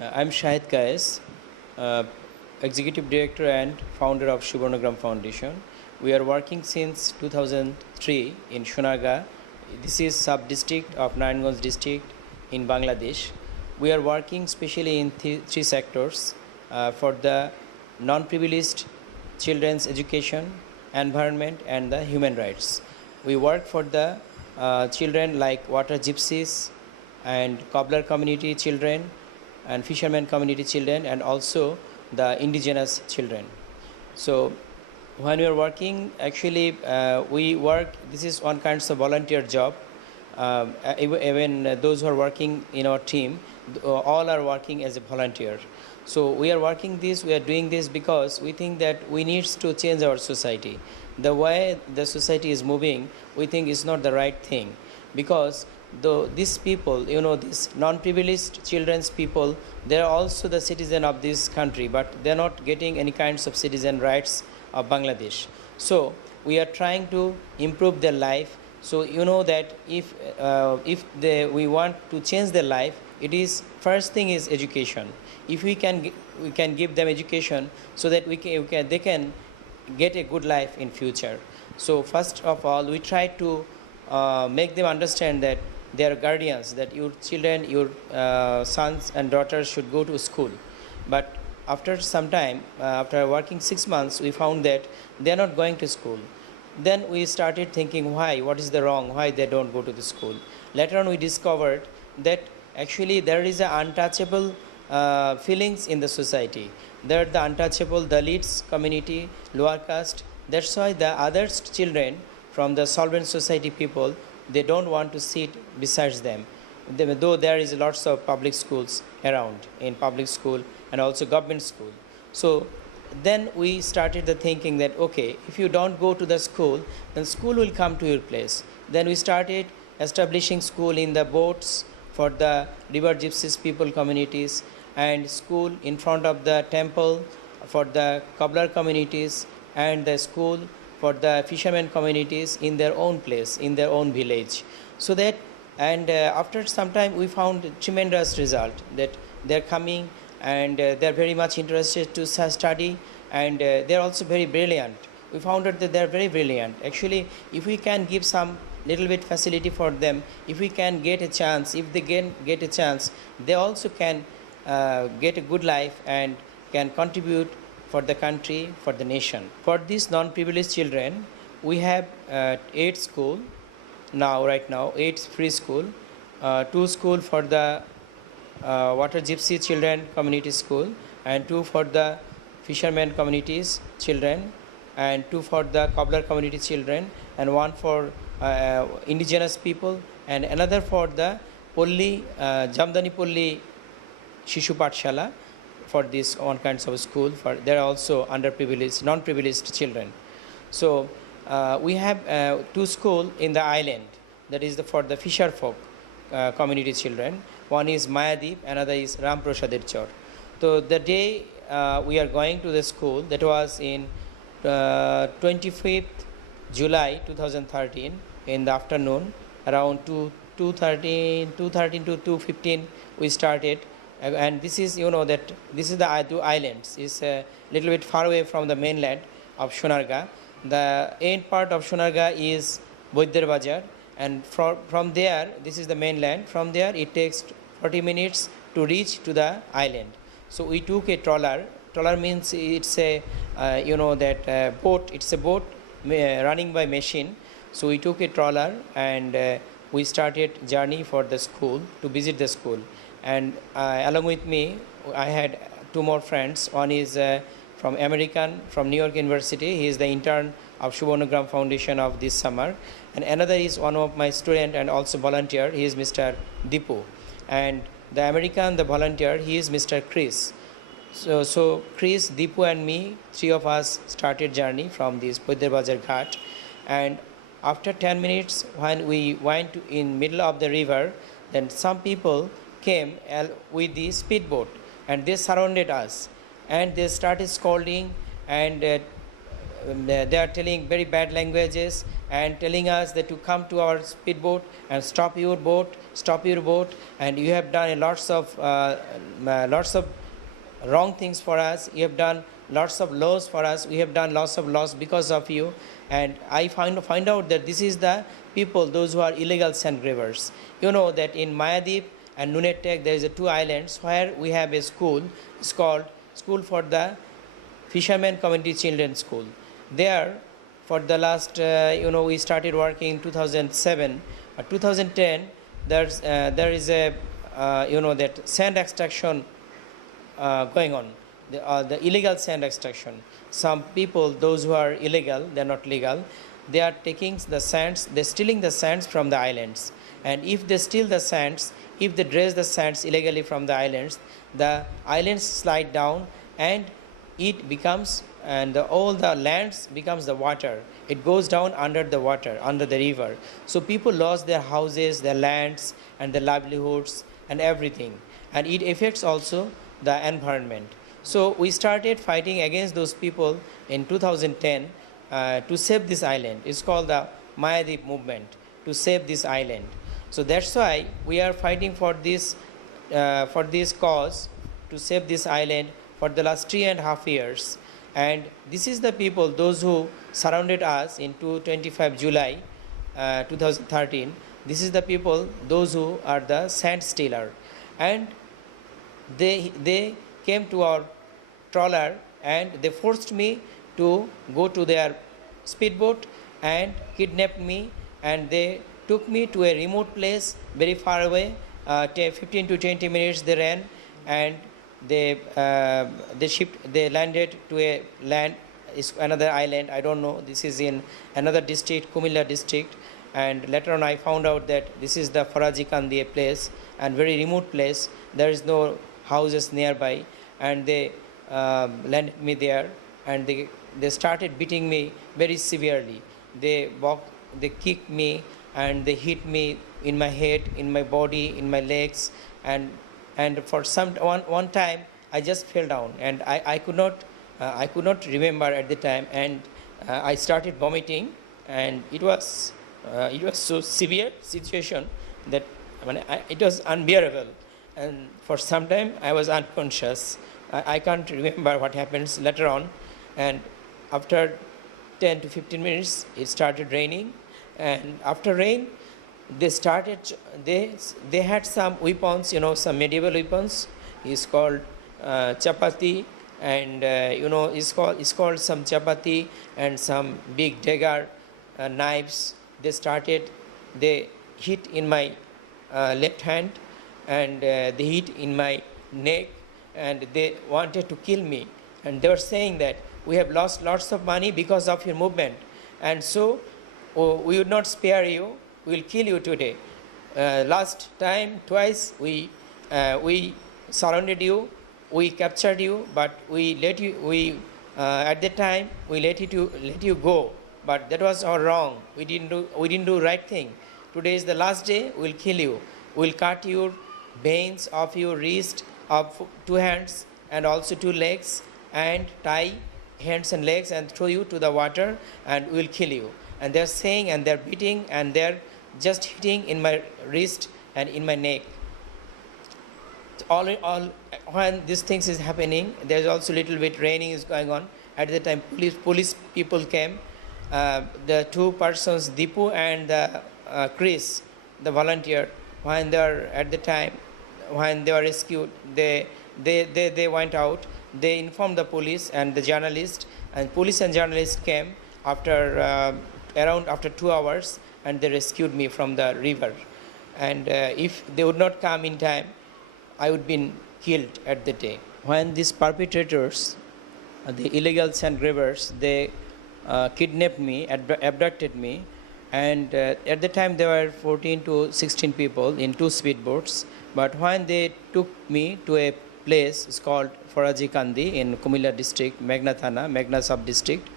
I'm Shahed Kayes, uh, Executive Director and founder of Subarnagram Foundation. We are working since 2003 in Sonaga. This is sub-district of Narayanganj district in Bangladesh. We are working specially in three sectors for the non-privileged children's education, environment, and the human rights. We work for the children like water gypsies and cobbler community children and fishermen community children, and also the indigenous children. So when we are working, actually we work, this is one kind of volunteer job. Even those who are working in our team, all are working as a volunteer. So we are doing this because we think that we need to change our society. The way the society is moving, we think is not the right thing, because though these people, these non-privileged children's people, they are also the citizen of this country, but they are not getting any kinds of citizen rights of Bangladesh. So we are trying to improve their life. So that if we want to change their life, it is first thing is education. If we can give them education, so that they can get a good life in future. So first of all, we try to make them understand that they are guardians, that your children, your sons and daughters should go to school. But after some time, after working 6 months, we found that they are not going to school. Then we started thinking, what is the wrong, why they don't go to the school. Later on we discovered that actually there is an untouchable feelings in the society. There are the untouchable Dalits community, lower caste. That's why the other children from the solvent society people, they don't want to sit besides them, though there is lots of public schools around, in public school and also government school. So then we started the thinking that, okay, if you don't go to the school, then school will come to your place. Then we started establishing school in the boats for the river gypsies people communities, and school in front of the temple for the cobbler communities, and the school for the fishermen communities in their own place, in their own village. So that, and after some time we found a tremendous result, that they're coming and they're very much interested to study, and they're also very brilliant. We found out that they're very brilliant. Actually, if we can give some little bit facility for them, if we can get a chance, if they get a chance, they also can get a good life and can contribute for the country, for the nation. For these non-privileged children, we have 8 schools right now, 8 free schools, 2 schools for the water gypsy children community school, and 2 for the fishermen communities children, and 2 for the cobbler community children, and 1 for indigenous people, and another for the Jamdani Polli Shishu Pathshala. For this one kinds of school, for there are also underprivileged, non-privileged children. So we have 2 schools in the island, that is for the fisher folk community children. One is Mayadip, another is Ramprasader Chor. So the day we are going to the school, that was in 25th July 2013 in the afternoon, around 2:13 to 2:15 we started. And this is, that this is the islands. It's a little bit far away from the mainland of Sonarga. The end part of Sonarga is Boidder Bazar, and from there, this is the mainland. From there, it takes 40 minutes to reach to the island. So we took a trawler. Trawler means it's a, boat. It's a boat running by machine. So we took a trawler, and we started journey for the school, to visit the school. And along with me, I had 2 more friends. One is from New York University. He is the intern of Subarnagram Foundation of this summer. And another is one of my student and also volunteer. He is Mr. Dipu. And the volunteer, he is Mr. Chris. So Chris, Dipu and me, 3 of us started journey from this Poider Bazar Ghat. And after 10 minutes, when we went in middle of the river, then some people came with the speedboat, and they surrounded us, and they started scolding, and they are telling very bad languages, and telling us that to come to our speedboat and stop your boat, and you have done lots of wrong things for us. You have done lots of laws for us. We have done lots of laws because of you. And I find out that this is the people, those who are illegal sand grabbers. You know that in Mayadip and Nunetek there is a two islands where we have a school. It's called School for the Fishermen Community Children's School. There, for the last, we started working in 2007. 2010, there is a, that sand extraction going on, the illegal sand extraction. Some people, those who are illegal, they are not legal, they are taking the sands, they're stealing the sands from the islands. And if they steal the sands, if they dredge the sands illegally from the islands slide down, and it becomes, and all the lands becomes the water. It goes down under the water, under the river. So people lost their houses, their lands, and their livelihoods, and everything. And it affects also the environment. So we started fighting against those people in 2010 to save this island. It's called the Mayadip movement, to save this island. So that's why we are fighting for this cause, to save this island for the last 3.5 years. And this is the people, those who surrounded us in 25 July 2013. This is the people, those who are the sand stealer. And they came to our trawler and they forced me to go to their speedboat and kidnapped me, and they took me to a remote place very far away. 15 to 20 minutes they ran, and they landed to a land, is another island, I don't know, this is in another district, Kumilla district. And later on I found out that this is the Farajikandi place, and very remote place, there is no houses nearby. And they landed me there, and they started beating me very severely. They kicked me, and they hit me in my head, in my body, in my legs, and for one time I just fell down, and I could not remember at the time, and I started vomiting, and it was so severe situation that it was unbearable, and for some time I was unconscious. I can't remember what happens later on, and after 10 to 15 minutes it started raining, and after rain they had some weapons, some medieval weapons. It's called chapati, and it's called some chapati and some big dagger knives. They hit in my left hand, and they hit in my neck, and they wanted to kill me. And they were saying that we have lost lots of money because of your movement, and so we would not spare you, we will kill you today. Last time, twice, we surrounded you, we captured you, but at the time we let you go, but that was all wrong. We didn't do right thing. Today is the last day. We'll kill you. We'll cut your veins of your wrist, of 2 hands and also 2 legs, and tie hands and legs and throw you to the water, and we'll kill you. And they're saying, and they're beating, and they're just hitting in my wrist and in my neck. All when these things is happening, there's also little bit raining is going on. At the time, police people came. The 2 persons, Deepu and Chris, the volunteer, when they were at the time, when they were rescued, they went out. They informed the police and the journalist, and police and journalists came after after 2 hours, and they rescued me from the river. And if they would not come in time, I would have been killed at the day. When these perpetrators, the illegal sand grabbers, they kidnapped me, abducted me, and at the time there were 14 to 16 people in 2 speedboats. But when they took me to a place, it's called Farajikandi in Kumilla district, Meghna sub-district,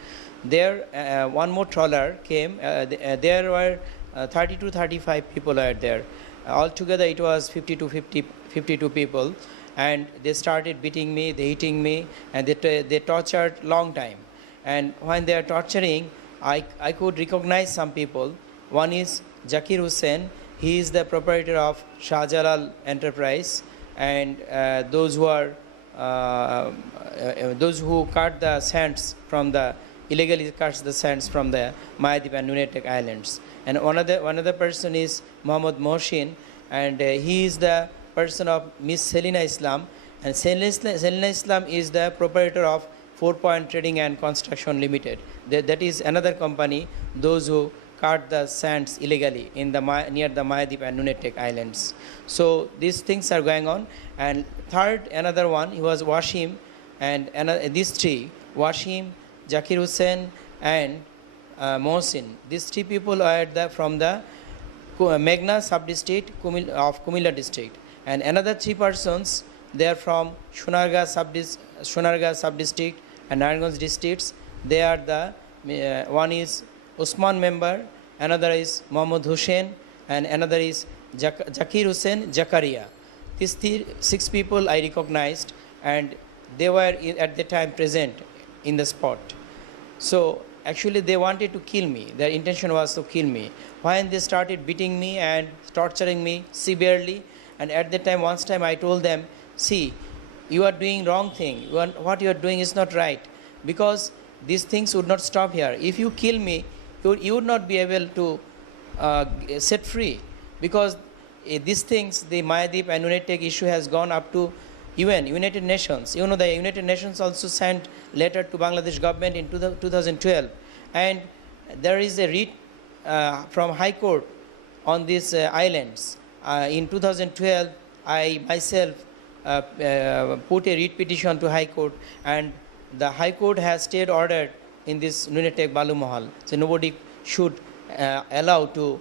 there one more trawler came. There were 30 to 35 people were there. Altogether it was 52 people, and they started beating me, they hitting me, and they tortured long time. And when they are torturing, I could recognize some people. One is Zakir Hussain. He is the proprietor of Shah Jalal Enterprise, and those who cut the sands from the illegally cuts the sands from the Mayadip and Nunatak Islands. And another person is Muhammad Mohsin, and he is the person of Miss Selina Islam. And Selina Islam is the proprietor of 4 Point Trading and Construction Limited. That is another company, those who cut the sands illegally in near the Mayadip and Nunatak Islands. So these things are going on. And third, another one, he was Washim, and these three, Washim, Zakir Hussain, and Mohsin. These three people are from the Meghna sub-district of Kumilla district. And another three persons, they are from Shunargah sub-district and Naranganj districts. They are the, one is Usman member, another is Muhammad Hussain, and another is Zakir Hussain Zakaria. These six people I recognized, and they were at the time present in the spot. So actually they wanted to kill me. Their intention was to kill me. When they started beating me and torturing me severely, and at that time, once time I told them, see, you are doing wrong thing. What you are doing is not right, because these things would not stop here. If you kill me, you would not be able to set free, because these things, the Mayadip and Nunatak issue has gone up to UN, United Nations. You know, the United Nations also sent letter to Bangladesh government in 2012, and there is a writ from High Court on these islands. In 2012, I myself put a writ petition to High Court, and the High Court has stayed ordered in this Nunatak Balu Mahal. So nobody should allow to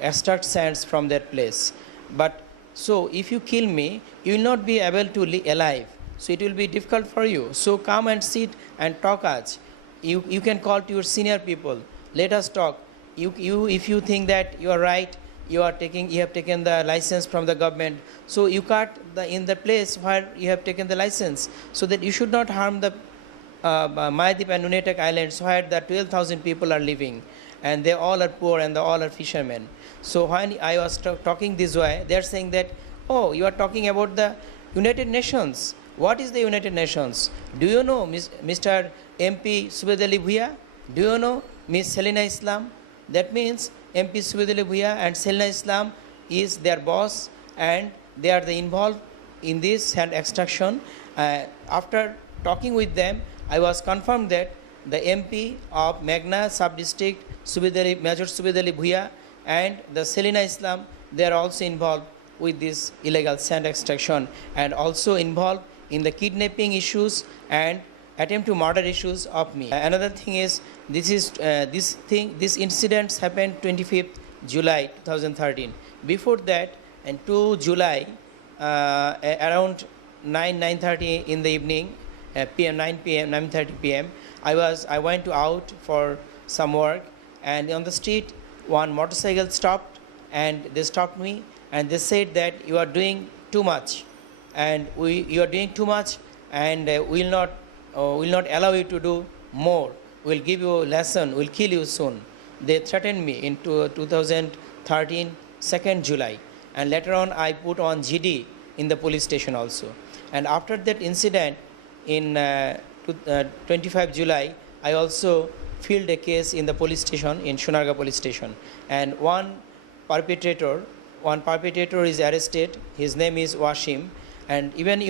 extract sands from that place. But so if you kill me, you will not be able to live alive. So it will be difficult for you. So come and sit and talk us. You can call to your senior people. Let us talk. If you think that you are right, you have taken the license from the government. So you cut in the place where you have taken the license, so that you should not harm the Mayadip and Nunatak Islands, where the 12,000 people are living, and they all are poor and they all are fishermen. So when I was talking this way, they are saying that, oh, you are talking about the United Nations. What is the United Nations? Do you know Mr. MP Subed Ali Bhuiya? Do you know Miss Selina Islam? That means MP Subed Ali Bhuiya and Selina Islam is their boss, and they are involved in this sand extraction. After talking with them, I was confirmed that the MP of Meghna sub-district, Major Subed Ali Bhuiya, and the Selina Islam, they are also involved with this illegal sand extraction, and also involved in the kidnapping issues and attempt to murder issues of me. Another thing is, this incidents happened 25th July 2013. Before that, and 2 July, around 9:30 in the evening, 9:30 p.m. I went out for some work, and on the street, one motorcycle stopped, and they stopped me, and they said that you are doing too much, and you are doing too much, and we will not allow you to do more. We'll give you a lesson. We'll kill you soon. They threatened me in 2013, 2nd July, and later on I put on GD in the police station also. And after that incident, in 25 July, I also filed a case in the police station, in Shunargah police station, and one perpetrator is arrested. His name is Washim, and even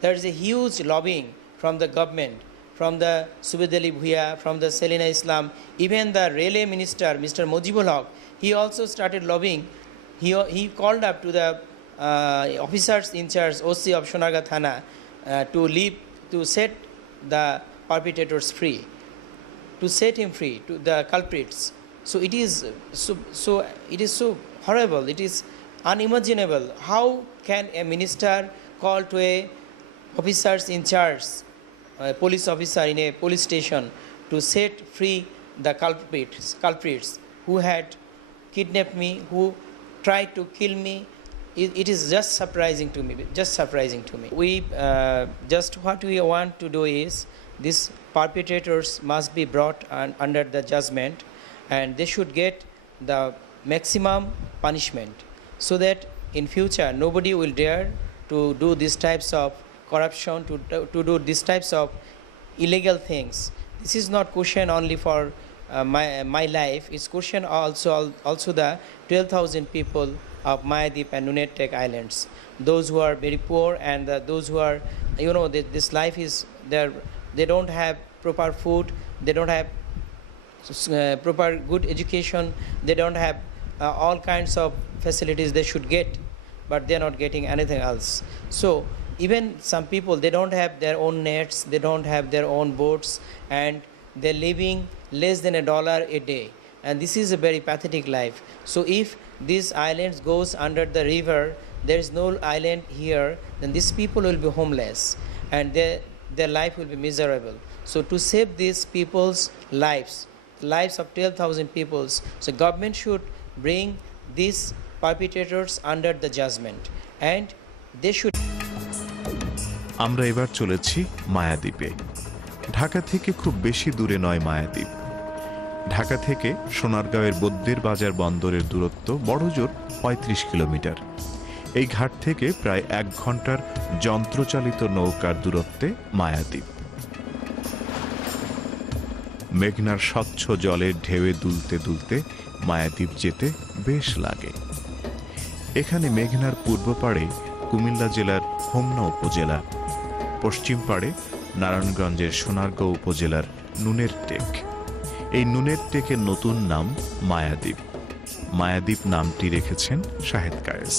there is a huge lobbying from the government, from the Subed Ali Bhuiya, from the Selina Islam, even the railway minister, Mr. Mujibul Haq, he also started lobbying. He called up to the officers in charge, OC of Shunargah Thana, to set the perpetrators free, to set him free, to the culprits. So it is so horrible. It is unimaginable. How can a minister call to a officers in charge, a police officer in a police station, to set free the culprits who had kidnapped me, who tried to kill me? It is just surprising to me. What we want to do is these perpetrators must be brought under the judgment, and they should get the maximum punishment, so that in future nobody will dare to do these types of corruption, to do these types of illegal things. This is not question only for my life. It's question also the 12,000 people of Mayadip and Nunetek Islands, those who are very poor, and those who are, this life is there. They don't have proper food. They don't have proper good education. They don't have all kinds of facilities they should get, but they're not getting anything else. So even some people, they don't have their own nets, they don't have their own boats, and they're living less than $1 a day. And this is a very pathetic life. So if these islands goes under the river, there is no island here, then these people will be homeless, and their life will be miserable. So to save these people's lives, the lives of 12,000 people, so government should bring these perpetrators under the judgment, and they should. আমরা এবার চলেছি মায়াদ্বীপে। ঢাকা থেকে খুব বেশি দূরে নয় মায়াদ্বীপ। ঢাকা থেকে সোনারগাঁওয়ের বদ্যের বাজার বন্দরের দূরত্ব বড়জোর ৩৫ কিলোমিটার। এই ঘাট থেকে প্রায় ১ ঘন্টার যন্ত্রচালিত নৌকার দূরত্বে মায়াদ্বীপ। মেঘনার স্বচ্ছ জলের ঢেউয়ে দুলতে দুলতে মায়াদ্বীপ যেতে বেশ লাগে। এখানে মেঘনার পূর্ব পাড়ে কুমিল্লা জেলার হোমনা উপজেলা, পশ্চিম পাড়ে নারায়ণগঞ্জের সোনারগাঁও উপজেলার নুনের টেক। এই নুনের টেকের নতুন নাম মায়াদ্বীপ। মায়াদ্বীপ নামটি রেখেছেন শাহেদ কায়েস।